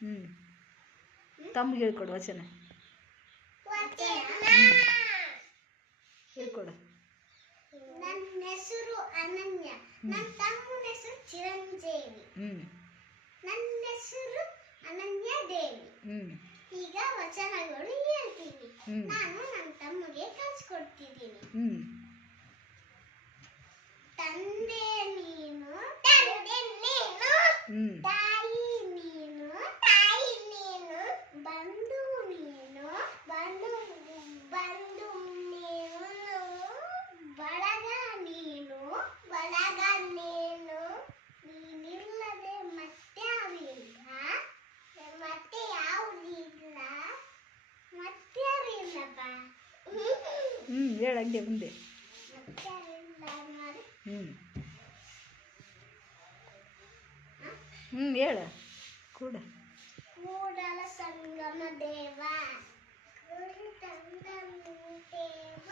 ಹ್ಞೂ ತಮ್ಮಗೆ ಹೇಳ್ಕೊಡು ವಚನ. ಹೇಳ್ಕೊಡು. ನನ್ನ ಹೆಸರು ಅನನ್ಯ, ನನ್ನ ತಮ್ಮನ ಹೆಸರು ಚಿರಂಜೀವಿ, ನನ್ನ ಹೆಸರು ಅನನ್ಯ ದೇವಿ. ಈಗ ವಚನಗಳು ಹೇಳ್ತೀನಿ, ನಾನು ನನ್ನ ತಮ್ಮಗೆ ಕಲಿಸ್ಕೊಡ್ತಿದ್ದೀನಿ. ತಂದೆ ನೀನು, ತಾಯಿ ನೀನು, ಬಂಧು ನೀನು, ನೀನು, ಬಳಗ ನೀನು, ನೀನಿಲ್ಲದೆ ಮತ್ತೆ ಯಾವಿಲ್ಲ, ಮತ್ತೆ ಯಾವುದಿಲ್ಲ, ಮತ್ತೆ ಯಾರಿಲ್ಲಪ್ಪ. ಹೇಳಂಗೆ ಮುಂದೆ. ಮತ್ತೆ ಯಾರಿಲ್ಲ ನೋಡಿ. ಹೇಳ. ಕೂಡಲ ಸಂಗಮ ದೇವ, ಕೂಡಲ ಸಂಗಮ ದೇವ,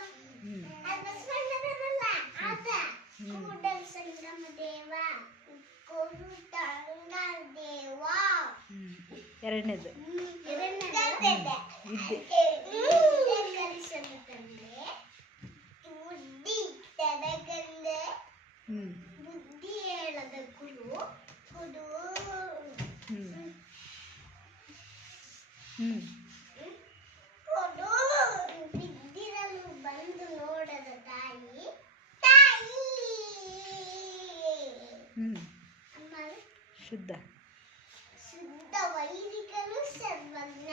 ದೇವ. ಎರಡನೇದು ಕಲಿಸಲು ತಂದೆ, ಬುದ್ಧಿ ತೆರೆಗಂದೆ, ಬುದ್ಧಿ ಹೇಳದ ಗುರು, ಕೊಡು ಬಿದ್ದಿರಲು ಬಂದು ನೋಡದ ತಾಯಿ, ಶುದ್ಧ ವೈದಿಕರು ಸರ್ವಜ್ಞ.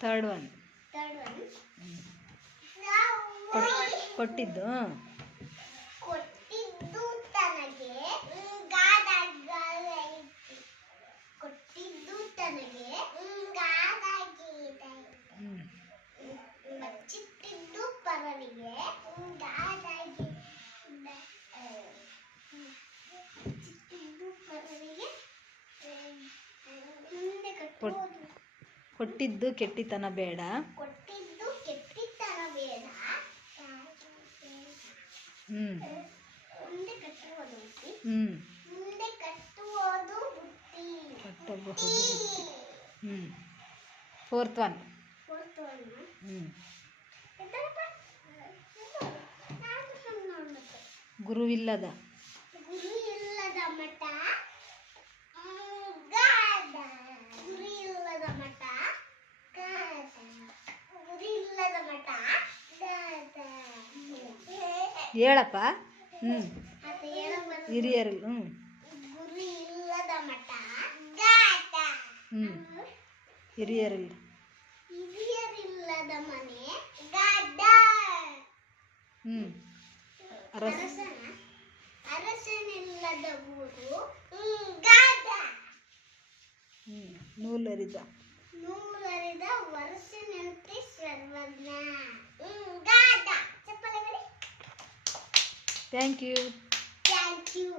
ಥರ್ಡ್ ಒನ್ ಕೊಟ್ಟಿದ್ದು ತನಗೆ, ಕೊಟ್ಟಿದ್ದು ತನಗೆ ಬಚ್ಚಿಟ್ಟಿದ್ದು ಪರನಿಗೆ, ಕೊಟ್ಟಿದ್ದು ಕೆಟ್ಟಿತನ ಬೇಡ, ಕೊಟ್ಟಿದ್ದು ಕೆಟ್ಟಿತನ ಬೇಡ, ಮುಂದೆ ಕಟ್ಟುವುದು ಬುದ್ಧಿ, ಮುಂದೆ ಕಟ್ಟುವುದು ಬುದ್ಧಿ, ಕಟ್ಟಬಹುದು ಬುದ್ಧಿ. ಫೋರ್ತ್ ಒನ್ ಗುರುವಿಲ್ಲದ ಮಠ, ಗುರಿಯಿಲ್ಲದ ಮಠ, ಗುರಿಯಿಲ್ಲದ ಮಠ, ಹೇಳಪ್ಪ. ಹಿರಿಯರು. ಗುರಿಯಿಲ್ಲದ ಮಠ, ಹಿರಿಯರಿಲ್ಲ, ಹಿರಿಯರಿಲ್ಲದ ಮನೆ, ಅರಸನಿಲ್ಲದ ಊರು, ನೂಲರಿದ ವರಸಿನಂತೆ ಸರ್ವಜ್ಞ. Thank you.